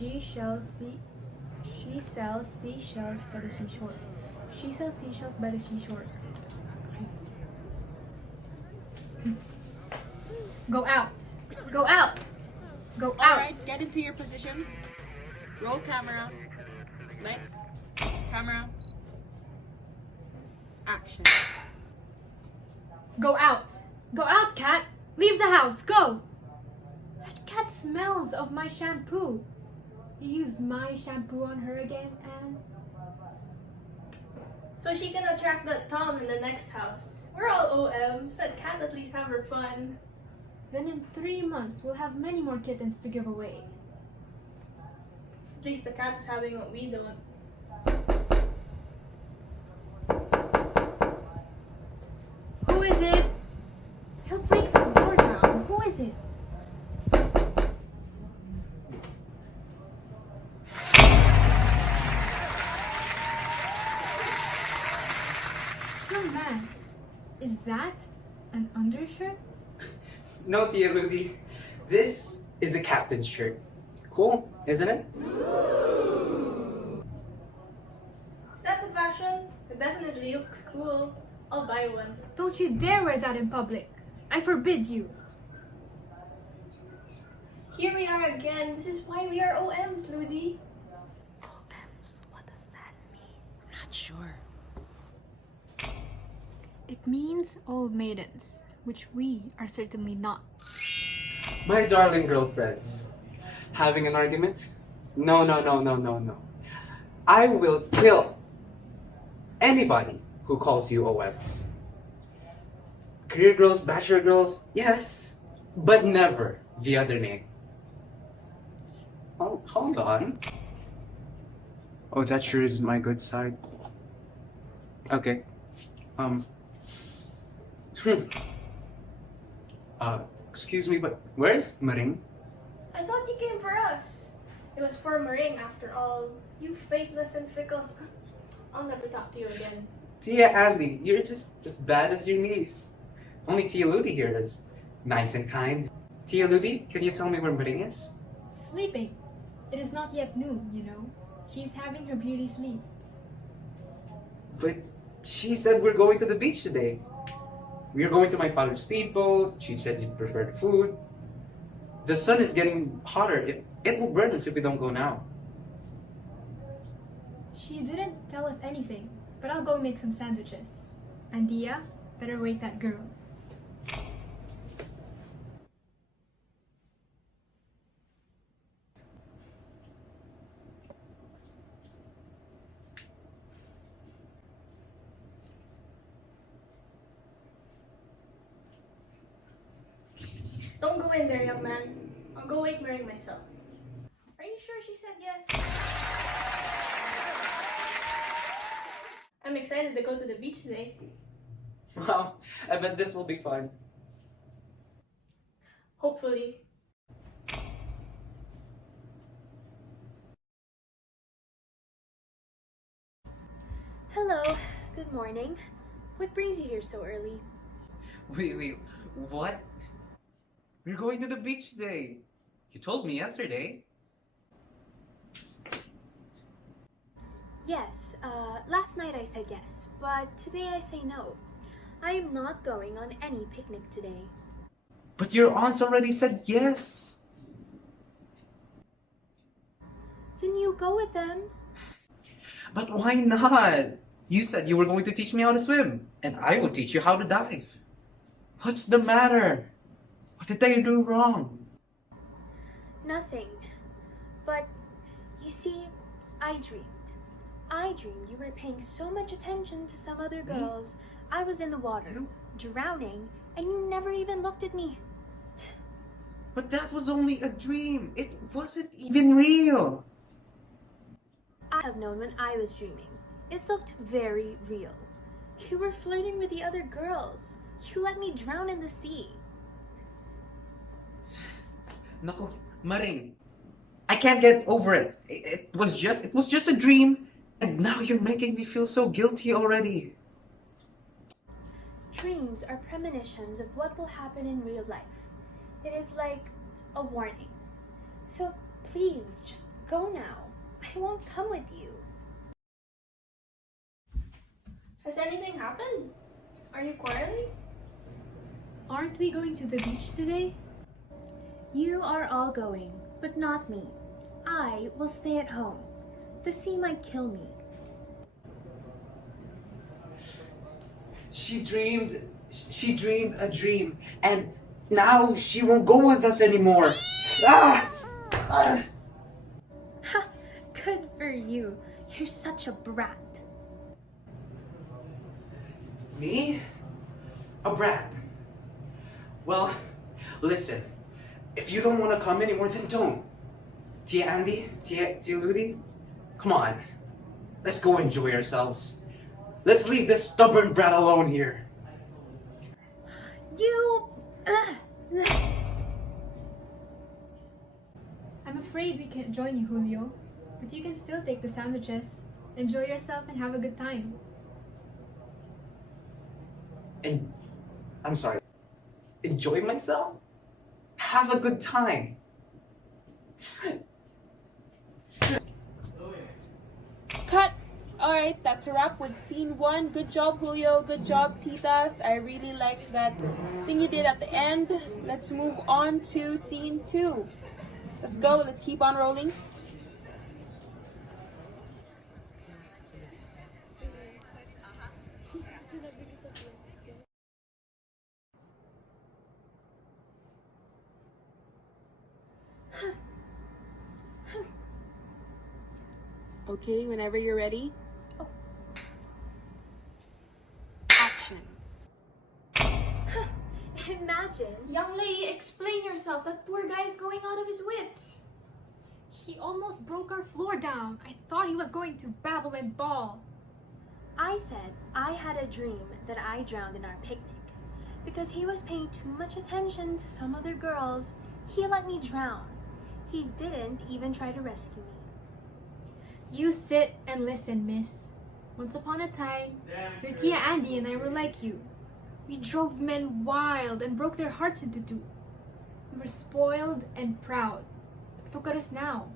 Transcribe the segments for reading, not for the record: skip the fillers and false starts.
She sells seashells by the seashore. She sells seashells by the seashore. Go out! Go out! Go out! Alright, get into your positions. Roll camera. Lights. Camera. Action. Go out! Go out, cat! Leave the house! Go! That cat smells of my shampoo. You used my shampoo on her again, Anne? So she can attract that Tom in the next house. We're all OMs. Let Cat at least have her fun. Then in 3 months, we'll have many more kittens to give away. At least the cat is having what we don't. Who is it? He'll break the door down. Who is it? Young man, is that an undershirt? No, Tia Ludi. This is a captain's shirt. Cool, isn't it? Is that the fashion? It definitely looks cool. I'll buy one. Don't you dare wear that in public. I forbid you. Here we are again. This is why we are OMs, Ludi. OMs? What does that mean? I'm not sure. It means old maidens, which we are certainly not. My darling girlfriends. Having an argument? No. I will kill anybody who calls you OMs. Career girls, bachelor girls, yes, but never the other name. Oh, hold on. Oh, that sure isn't my good side. Okay. Excuse me, but where's Maring? I thought you came for us. It was for Maring after all. You faithless and fickle. I'll never talk to you again. Tia Adley, you're just as bad as your niece. Only Tia Ludi here is nice and kind. Tia Ludi, can you tell me where Maring is? Sleeping. It is not yet noon, you know. She's having her beauty sleep. But she said we're going to the beach today. We are going to my father's speedboat. She said you'd prefer the food. The sun is getting hotter. It will burn us if we don't go now. She didn't tell us anything, but I'll go make some sandwiches. And Dia, better wake that girl. Don't go in there, young man. I'll go wake Maring myself. Are you sure she said yes? I'm excited to go to the beach today. Wow, I bet this will be fun. Hopefully. Hello, good morning. What brings you here so early? Wait, what? We're going to the beach today. You told me yesterday. Yes, last night I said yes, but today I say no. I am not going on any picnic today. But your aunts already said yes. Then you go with them. But why not? You said you were going to teach me how to swim, and I will teach you how to dive. What's the matter? What did I do wrong? Nothing. But, you see, I dreamed you were paying so much attention to some other girls. I was in the water, drowning, and you never even looked at me. But that was only a dream. It wasn't even real. I have known when I was dreaming. It looked very real. You were flirting with the other girls. You let me drown in the sea. Naku, Maring. I can't get over it. It was just a dream, and now you're making me feel so guilty already. Dreams are premonitions of what will happen in real life. It is like a warning. So please, just Go now. I won't come with you. Has anything happened? Are you quarreling? Aren't we going to the beach today? You are all going, but not me. I will stay at home. The sea might kill me. She dreamed a dream, and now she won't go with us anymore. Ah! Ah! Ha! Good for you. You're such a brat. Me? A brat? Well, listen. If you don't want to come anymore, then don't. Tia Andy? Tia Ludi? Come on. Let's go enjoy ourselves. Let's leave this stubborn brat alone here. You... I'm afraid we can't join you, Julio. But you can still take the sandwiches. Enjoy yourself and have a good time. And I'm sorry. Enjoy myself? Have a good time. Cut! Alright, that's a wrap with scene 1. Good job, Julio. Good job, Titas. I really liked that thing you did at the end. Let's move on to scene 2. Let's go. Let's keep on rolling. Okay, whenever you're ready. Action. Imagine. Young lady, explain yourself. That poor guy is going out of his wits. He almost broke our floor down. I thought he was going to babble and bawl. I said I had a dream that I drowned in our picnic. Because he was paying too much attention to some other girls, he let me drown. He didn't even try to rescue me. You sit and listen, miss. Once upon a time, your Tia Andy and I were like you. We drove men wild and broke their hearts into two. We were spoiled and proud. But look at us now.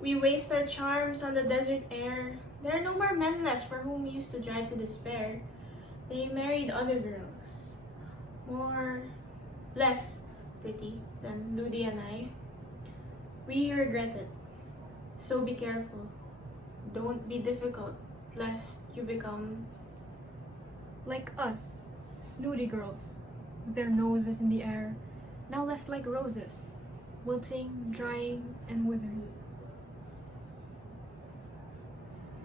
We waste our charms on the desert air. There are no more men left for whom we used to drive to despair. They married other girls. Less pretty than Ludi and I. We regret it. So be careful. Don't be difficult, lest you become... Like us, snooty girls, with their noses in the air, now left like roses, wilting, drying, and withering.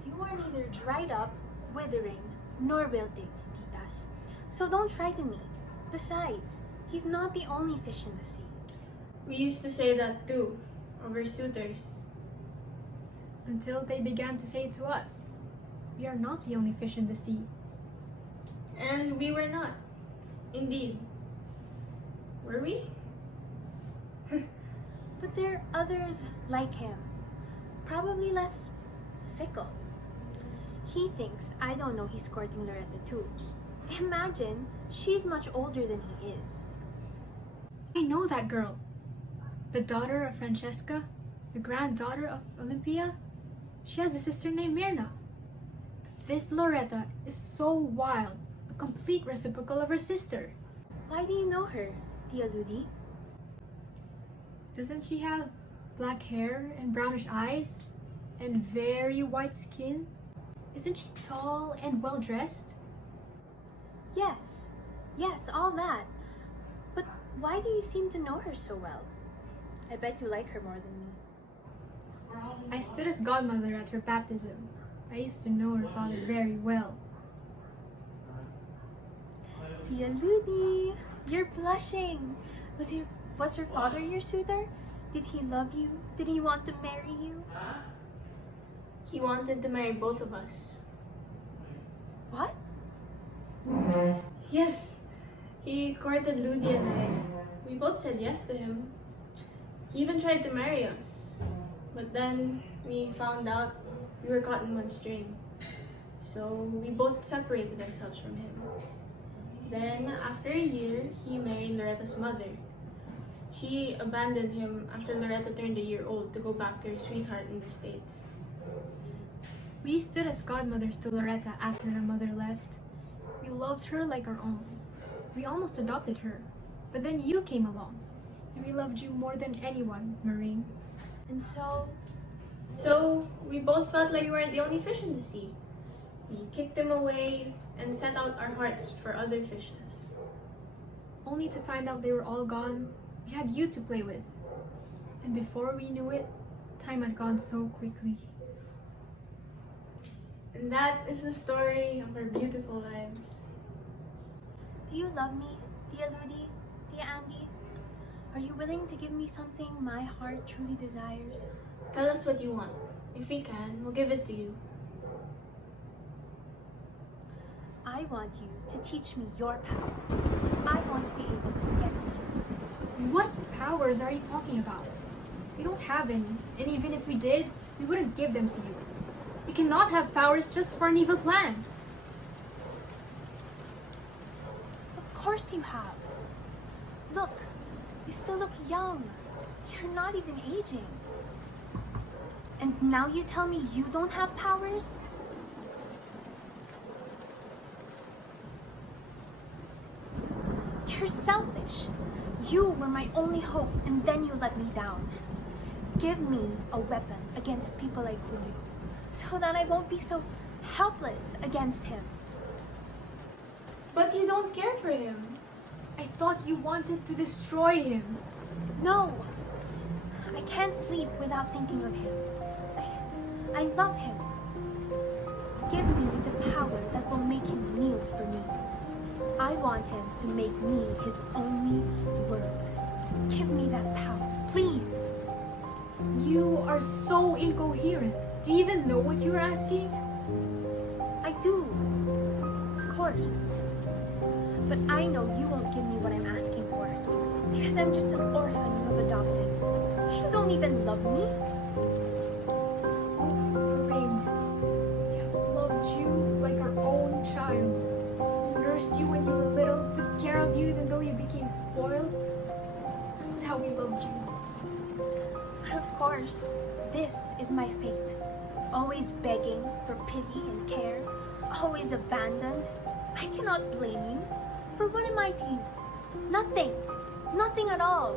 You are neither dried up, withering, nor wilting, Titas. So don't frighten me. Besides, he's not the only fish in the sea. We used to say that too, of our suitors. Until they began to say it to us. We are not the only fish in the sea. And we were not. Indeed. Were we? But there are others like him. Probably less fickle. He thinks I don't know he's courting Loretta too. Imagine, she's much older than he is. I know that girl. The daughter of Francesca, the granddaughter of Olympia. She has a sister named Myrna. But this Loretta is so wild, a complete reciprocal of her sister. Why do you know her, Tia Ludi? Doesn't she have black hair and brownish eyes and very white skin? Isn't she tall and well dressed? Yes, all that. But why do you seem to know her so well? I bet you like her more than me. I stood as godmother at her baptism. I used to know her father very well. Tia Ludi, you're blushing. Was her father your suitor? Did he love you? Did he want to marry you? He wanted to marry both of us. What? Yes. He courted Ludi and I. We both said yes to him. He even tried to marry us. But then we found out we were caught in one string. So we both separated ourselves from him. Then, after a year, he married Loretta's mother. She abandoned him after Loretta turned a year old to go back to her sweetheart in the States. We stood as godmothers to Loretta after her mother left. We loved her like our own. We almost adopted her, but then you came along, and we loved you more than anyone, Maureen. And so, So we both felt like we weren't the only fish in the sea. We kicked him away and set out our hearts for other fishes. Only to find out they were all gone, we had you to play with. And before we knew it, time had gone so quickly. And that is the story of our beautiful lives. do you love me, Tia Ludi, Tia Andy? Are you willing to give me something my heart truly desires? Tell us what you want. If we can, we'll give it to you. I want you to teach me your powers. I want to be able to get them. What powers are you talking about? We don't have any, and even if we did, we wouldn't give them to you. You cannot have powers just for an evil plan. Of course you have. Look, you still look young. You're not even aging. And now you tell me you don't have powers? You're selfish. You were my only hope, and then you let me down. Give me a weapon against people like Julio, so that I won't be so helpless against him. But you don't care for him. I thought you wanted to destroy him. No! I can't sleep without thinking of him. I love him. Give me the power that will make him kneel for me. I want him to make me his only world. Give me that power, please. You are so incoherent. Do you even know what you're asking? I do. Of course. But I know you won't give me what I'm asking for. Because I'm just an orphan you have adopted. You don't even love me. Ring. We have loved you like our own child. We nursed you when you were little, took care of you even though you became spoiled. That's how we loved you. But of course, this is my fate. Always begging for pity and care. Always abandoned. I cannot blame you. For what am I to you? Nothing. Nothing at all.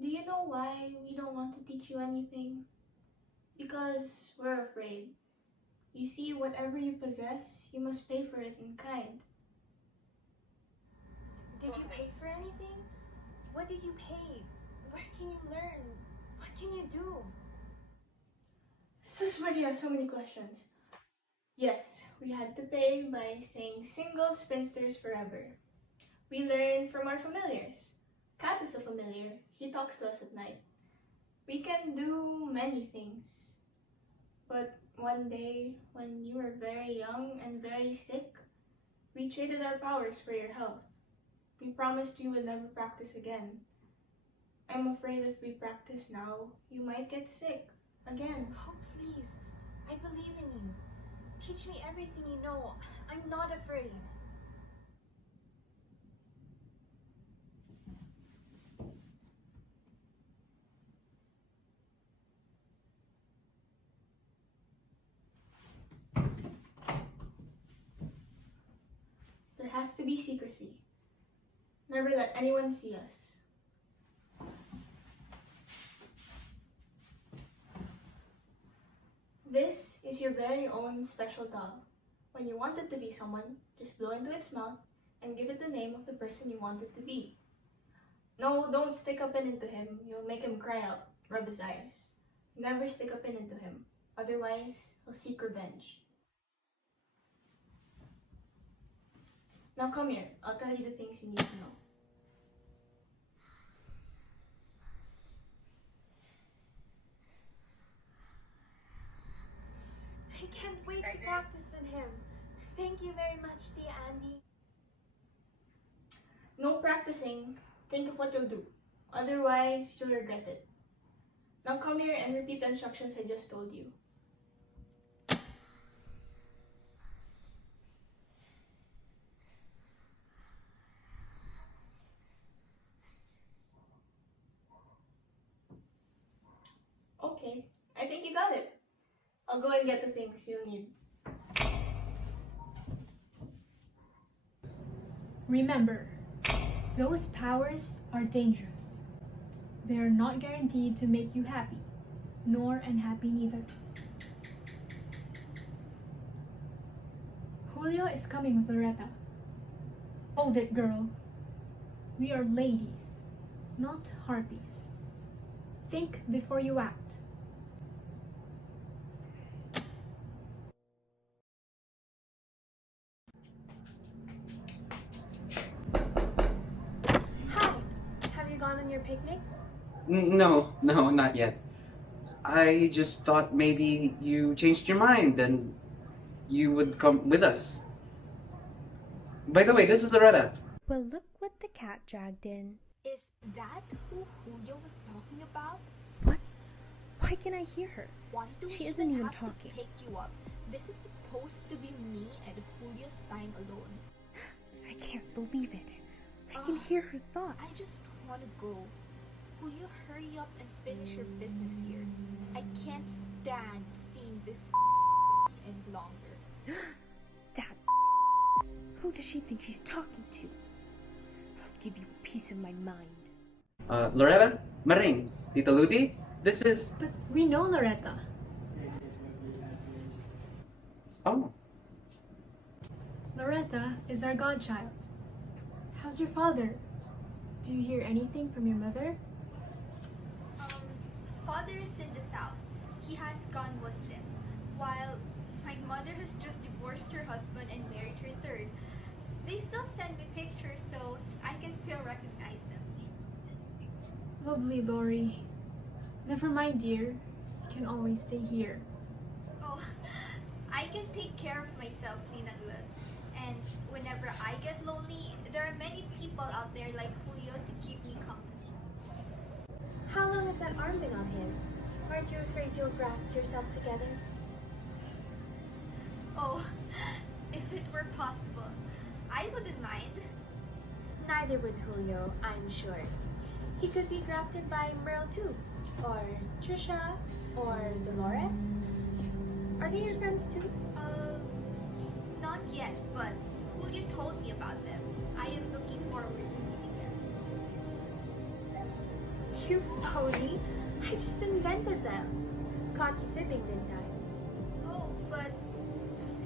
Do you know why we don't want to teach you anything? Because we're afraid. You see, whatever you possess, you must pay for it in kind. Did you pay for anything? What did you pay? Where can you learn? What can you do? Sus Maria, so many questions. Yes, we had to pay by staying single spinsters forever. We learn from our familiars. Cat is a familiar. He talks to us at night. We can do many things. But one day, when you were very young and very sick, we traded our powers for your health. We promised we would never practice again. I'm afraid if we practice now, you might get sick again. Oh, please. I believe in you. Teach me everything you know. I'm not afraid. There has to be secrecy. Never let anyone see us. This is your very own special doll. When you want it to be someone, just blow into its mouth and give it the name of the person you want it to be. No, don't stick a pin into him. You'll make him cry out. Rub his eyes. Never stick a pin into him. Otherwise, he'll seek revenge. Now come here. I'll tell you the things you need to know. I can't wait need to practice with him. Thank you very much, Tia Andy. No practicing. Think of what you'll do. Otherwise, you'll regret it. Now come here and repeat the instructions I just told you. Okay, I think you got it. I'll go and get the things you'll need. Remember, those powers are dangerous. They are not guaranteed to make you happy, nor unhappy neither. Julio is coming with Loretta. Hold it, girl. We are ladies, not harpies. Think before you act. Hi, have you gone on your picnic? No, not yet. I just thought maybe you changed your mind and you would come with us. By the way, this is Loretta. Well, look what the cat dragged in. Is that who Julio was talking about? What? Why can I hear her? Why do She we isn't even have talking. to pick you up? This is supposed to be me and Julio's time alone. I can't believe it. I can hear her thoughts. I just want to go. Will you hurry up and finish your business here? I can't stand seeing this any longer. That. Who does she think she's talking to? I'll give you a piece of my mind. Loretta, Maring, Tita Ludi, this is... But we know Loretta. Oh, Loretta is our godchild. How's your father? Do you hear anything from your mother? Father is in the south. He has gone Muslim, while my mother has just divorced her husband and married her third. They still send me pictures so I can still recognize them. Lovely Lori. Never mind, dear. You can always stay here. Oh, I can take care of myself, Ninanglad. And whenever I get lonely, there are many people out there like Julio to keep me company. How long has that arm been on his? Aren't you afraid you'll graft yourself together? Oh, if it were possible, I wouldn't mind. Neither would Julio, I'm sure. He could be grafted by Merle too, or Trisha, or Dolores. Are they your friends too? Not yet, but Julio told me about them. I am looking forward to meeting them. You phony! I just invented them. Caught you fibbing, didn't I? Oh, but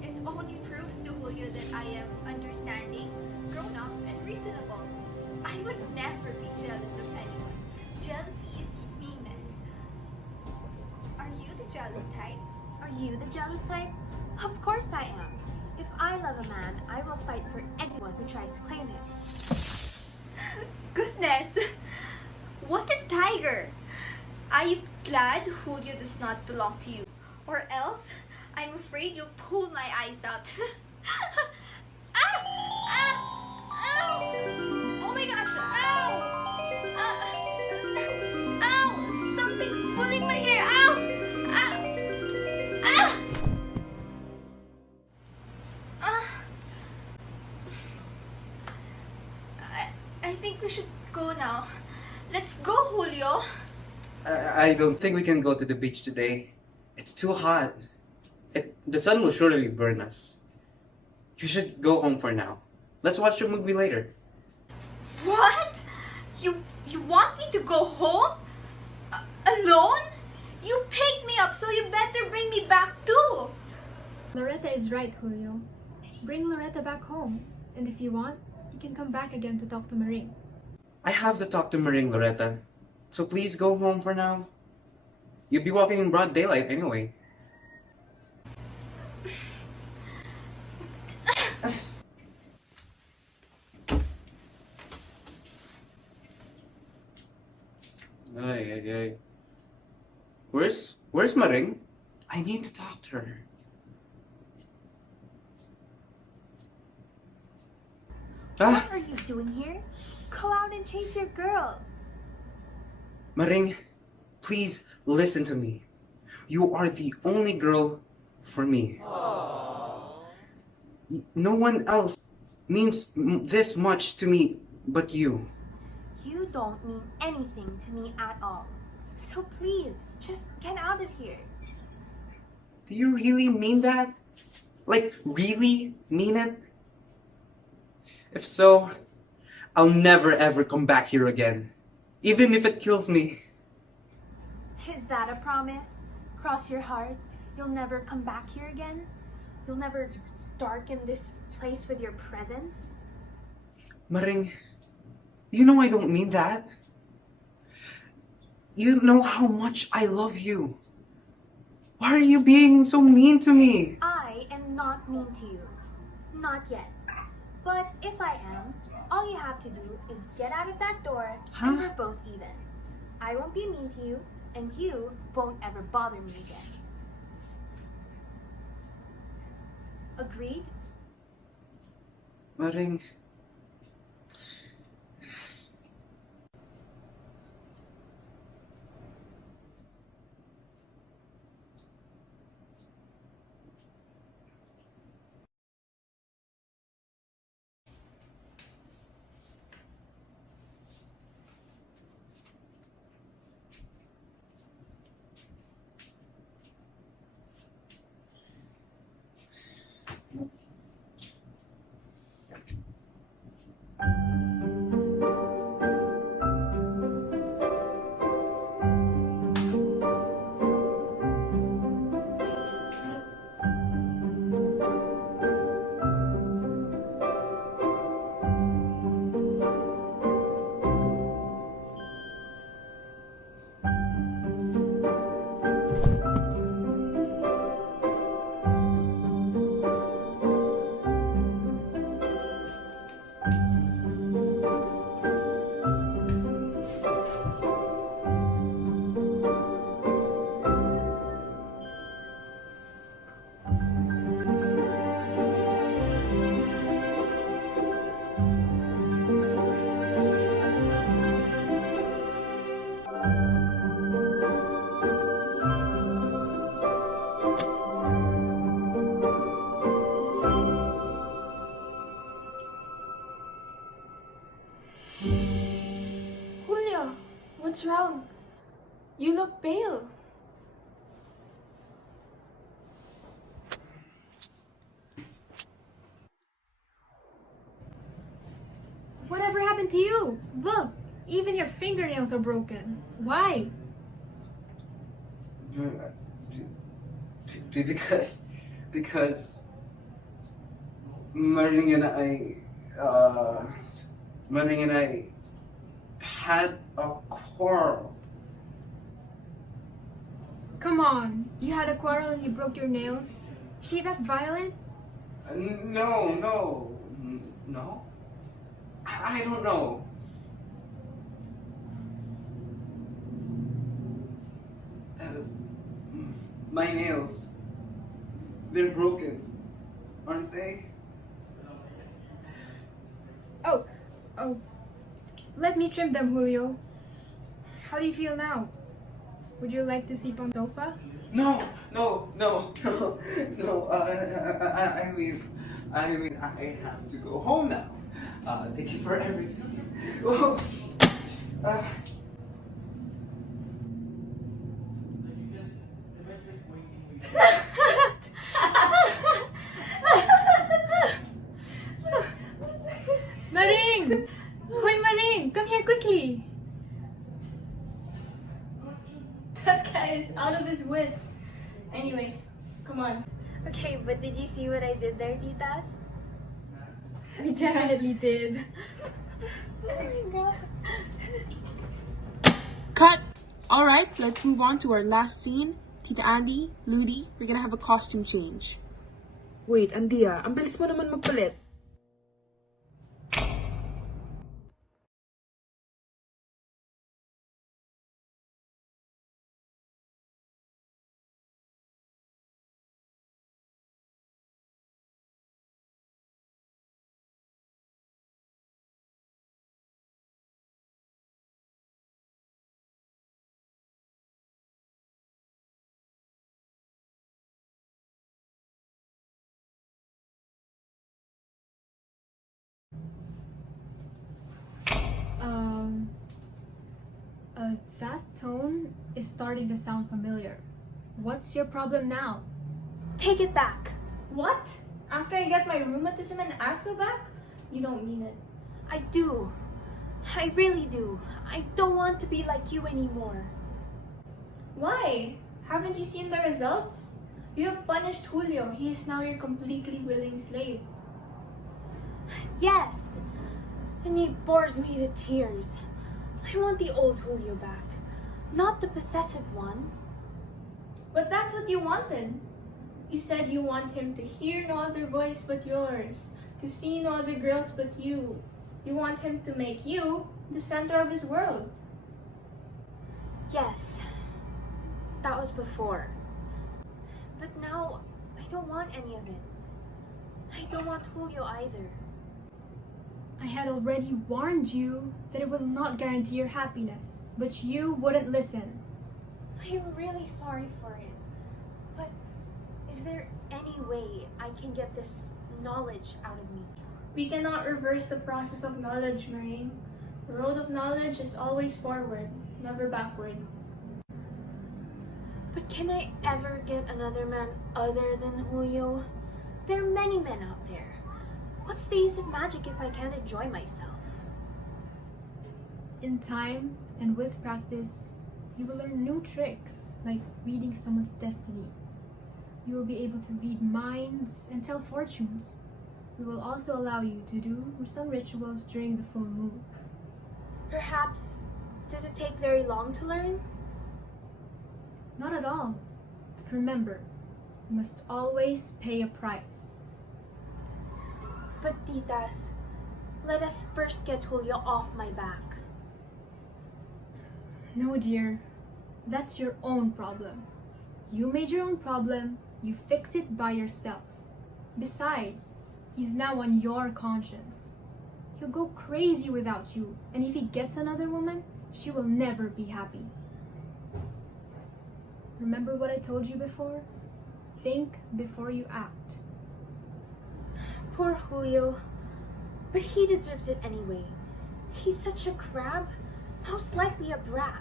it only proves to Julio that I am understanding, grown up, and reasonable. I would never be jealous of anyone. Jealousy is meanness. Are you the jealous type? Are you the jealous type? Of course I am. If I love a man, I will fight for anyone who tries to claim him. Goodness! What a tiger! I am glad Julio does not belong to you. Or else, I'm afraid you'll pull my eyes out. Ah! Ah! Ow! Oh my gosh! Ow! Ow! Something's pulling my hair! Ow! Ah! Ah! I think we should go now. Let's go, Julio. I don't think we can go to the beach today. It's too hot. The sun will surely burn us. You should go home for now. Let's watch the movie later. What? You want me to go home? Alone? You picked me up, so you better bring me back too. Loretta is right, Julio. Bring Loretta back home. And if you want, you can come back again to talk to Maring. I have to talk to Maring, Loretta. So please go home for now. You'll be walking in broad daylight anyway. Ay. Where's Maring? I need to talk to her. Ah, What are you doing here? Go out and chase your girl. Maring, please listen to me. You are the only girl for me. No one else means this much to me but you. You don't mean anything to me at all. So please, just get out of here. Do you really mean that? Like, really mean it? If so, I'll never ever come back here again. Even if it kills me. Is that a promise? Cross your heart, you'll never come back here again? You'll never darken this place with your presence? Maring, you know I don't mean that. You know how much I love you. Why are you being so mean to me? I am not mean to you. Not yet. But if I am, all you have to do is get out of that door and we're both even. I won't be mean to you, and you won't ever bother me again. Agreed? Maring, Julio, what's wrong? You look pale. Whatever happened to you? Look, even your fingernails are broken. Why? because Maring and I had a quarrel. Come on, you had a quarrel and you broke your nails? She that violent? No. I don't know. My nails, they're broken, aren't they? Oh, let me trim them, Julio. How do you feel now? Would you like to sleep on the sofa? No. I mean, I have to go home now. Thank you for everything. Oh, Maring! Hoy, Maring! Come here quickly! That guy is out of his wits. Anyway, come on. Okay, but did you see what I did there, titas? We definitely did. Oh my god. Cut! Alright, let's move on to our last scene. Tita Andy, Ludi, we're gonna have a costume change. Wait, Andia, ang bilis mo naman magpalit. tone is starting to sound familiar. What's your problem now? Take it back. What? After I get my rheumatism and asthma back? You don't mean it. I do. I really do. I don't want to be like you anymore. Why? Haven't you seen the results? You have punished Julio. He is now your completely willing slave. Yes. And he bores me to tears. I want the old Julio back, not the possessive one. But that's what you wanted. You said you want him to hear no other voice but yours, to see no other girls but you. You want him to make you the center of his world. Yes. That was before. But now, I don't want any of it. I don't want Julio either. I had already warned you that it will not guarantee your happiness, but you wouldn't listen. I'm really sorry for it. But is there any way I can get this knowledge out of me? We cannot reverse the process of knowledge, Marine. The road of knowledge is always forward, never backward. But can I ever get another man other than Julio? There are many men out there. What's the use of magic if I can't enjoy myself? In time and with practice, you will learn new tricks, like reading someone's destiny. You will be able to read minds and tell fortunes. We will also allow you to do some rituals during the full moon. Perhaps, does it take very long to learn? Not at all. But remember, you must always pay a price. But titas, let us first get Julio off my back. No, dear. That's your own problem. You made your own problem. You fix it by yourself. Besides, he's now on your conscience. He'll go crazy without you, and if he gets another woman, she will never be happy. Remember what I told you before? Think before you act. Poor Julio. But he deserves it anyway. He's such a crab. Most likely a brat.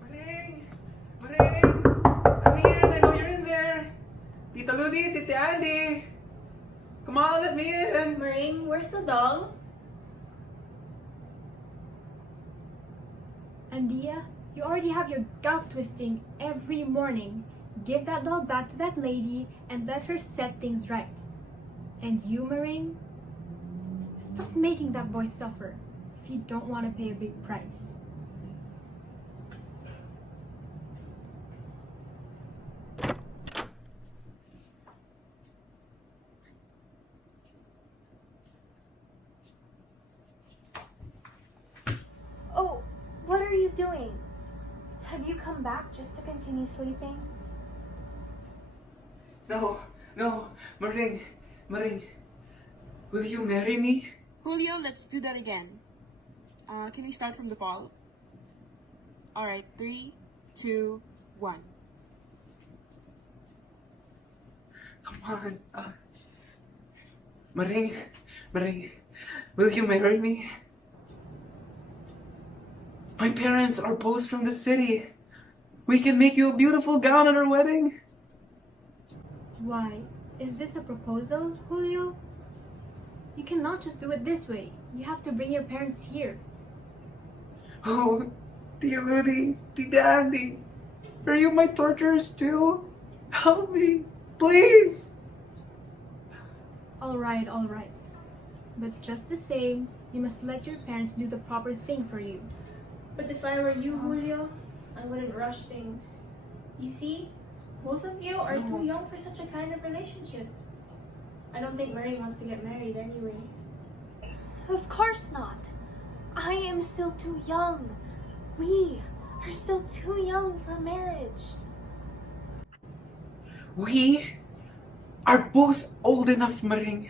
Maring! Maring! Amin, I know you're in there! Tita Ludi, Tita Andy! Come on, let me in! Marine, where's the doll? Andia, you already have your gout twisting every morning. Give that doll back to that lady and let her set things right. And you, Maring, stop making that boy suffer if you don't want to pay a big price. Oh, what are you doing? Have you come back just to continue sleeping? No, Maring, will you marry me? Julio, let's do that again. Can we start from the fall? Alright, 3, 2, 1. Come on. Maring, will you marry me? My parents are both from the city. We can make you a beautiful gown on our wedding. Why? Is this a proposal, Julio? You cannot just do it this way. You have to bring your parents here. Oh, Tia Ludi, Tita Andy, are you my torturers too? Help me, please. All right. But just the same, you must let your parents do the proper thing for you. But if I were you, Julio, I wouldn't rush things. You see, both of you are too young for such a kind of relationship. I don't think Mary wants to get married anyway. Of course not. I am still too young. We are still too young for marriage. We are both old enough, Maring.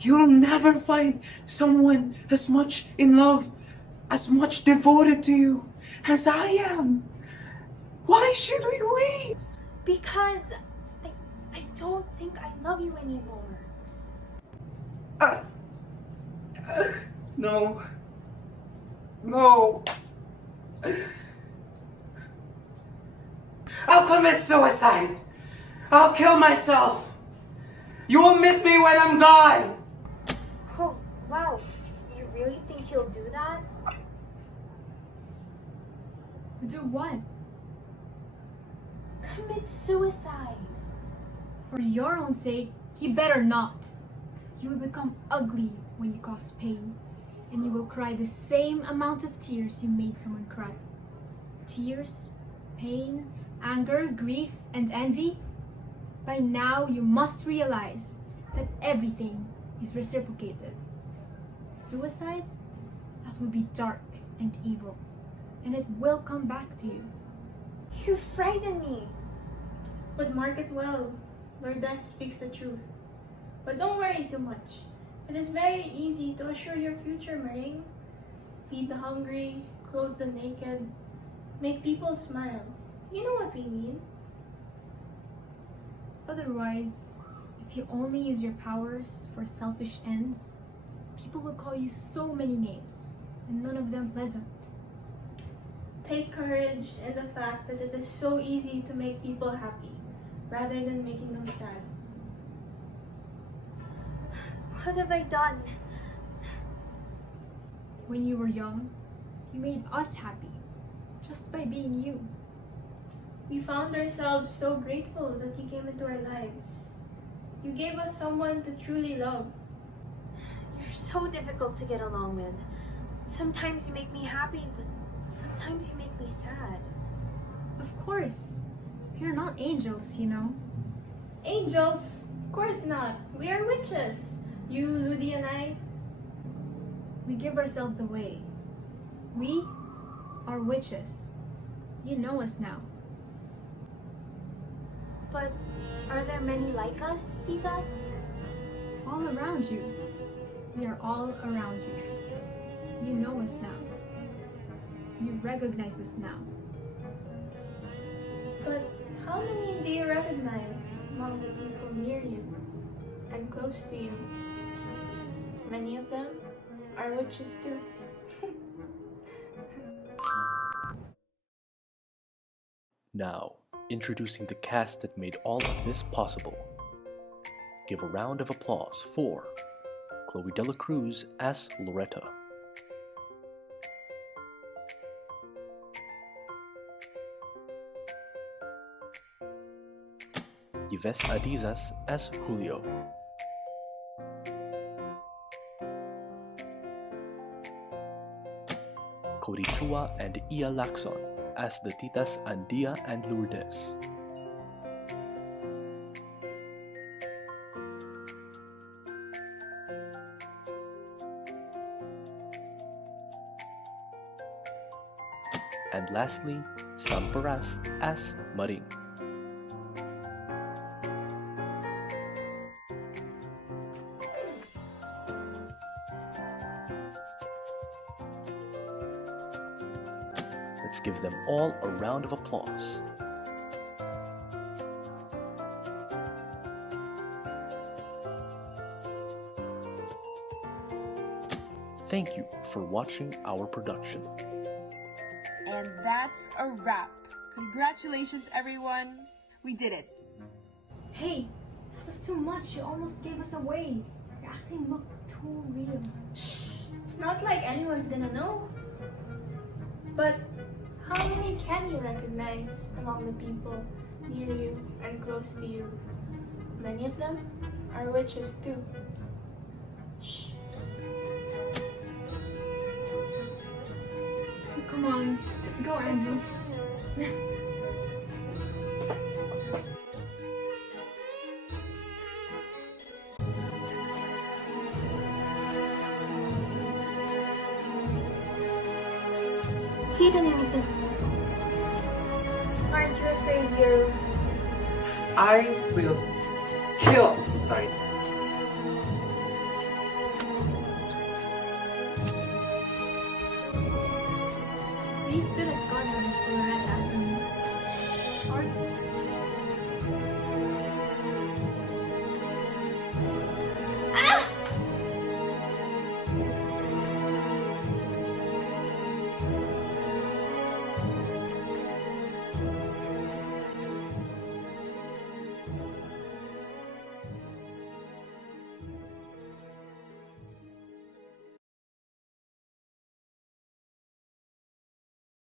You'll never find someone as much in love, as much devoted to you as I am. Why should we wait? Because I don't think I love you anymore. No. No. I'll commit suicide. I'll kill myself. You will miss me when I'm gone. Oh, wow. You really think he'll do that? Do what? Commit suicide. For your own sake, he better not. You will become ugly when you cause pain, and you will cry the same amount of tears you made someone cry. Tears, pain, anger, grief, and envy. By now, you must realize that everything is reciprocated. Suicide? That would be dark and evil, and it will come back to you. You frighten me. But mark it well. Lourdes speaks the truth. But don't worry too much. It is very easy to assure your future, Mering. Feed the hungry, clothe the naked, make people smile. You know what we mean. Otherwise, if you only use your powers for selfish ends, people will call you so many names, and none of them pleasant. Take courage in the fact that it is so easy to make people happy, rather than making them sad. What have I done? When you were young, you made us happy, just by being you. We found ourselves so grateful that you came into our lives. You gave us someone to truly love. You're so difficult to get along with. Sometimes you make me happy, but sometimes you make me sad. Of course, you're not angels, you know. Angels? Of course not. We are witches. You, Ludi, and I. We give ourselves away. We are witches. You know us now. But are there many like us, titas? All around you. We are all around you. You know us now. You recognize us now. But how many do you recognize among the people near you and close to you? Many of them are witches too. Now, introducing the cast that made all of this possible. Give a round of applause for Chloe Dela Cruz as Loretta, Yves Adizas as Julio, Cody Chua and Ia Lacson as the titas Andia and Lourdes, and lastly, Sam Paras as Maring. Let's give them all a round of applause. Thank you for watching our production. And that's a wrap. Congratulations, everyone. We did it. Hey, that was too much. You almost gave us away. Your acting looked too real. Shh, it's not like anyone's gonna know. But how many can you recognize among the people near you and close to you? Many of them are witches too. Shh. Come on, go, Andrew. He did anything. Aren't you afraid you're... I will kill. Sorry.